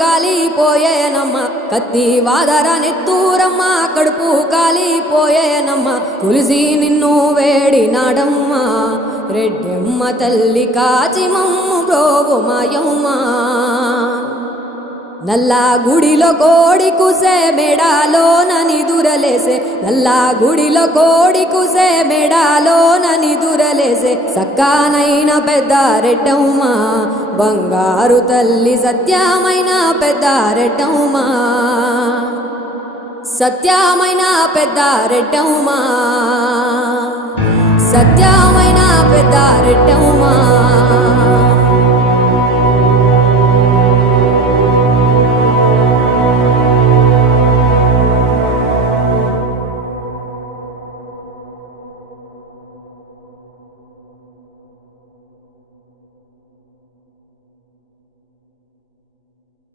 కాలిపోయేనమ్మ కత్తి వాదర నెత్తూరమ్మ కడుపు కాలిపోయేనమ్మ కులిసి నిన్ను వేడినాడమ్మ రెడ్డెమ్మ తల్లి కాచి మమ్ము బ్రోవు మాయమ్మ నల్లా గుడిలో కోడి కుసే మెడాలోన నిదురలేసే నల్లా గుడిలో కోడి కుసే మెడాలోన నిదురలేసే సక్కానైన పెద్ద రెడ్డమ్మ బంగారు తల్లి సత్యమైన పెద్ద రెడ్డమ్మ సత్యమైన పెద్ద రెడ్డమ్మ సత్యమైన పెద్ద రెడ్డమ్మ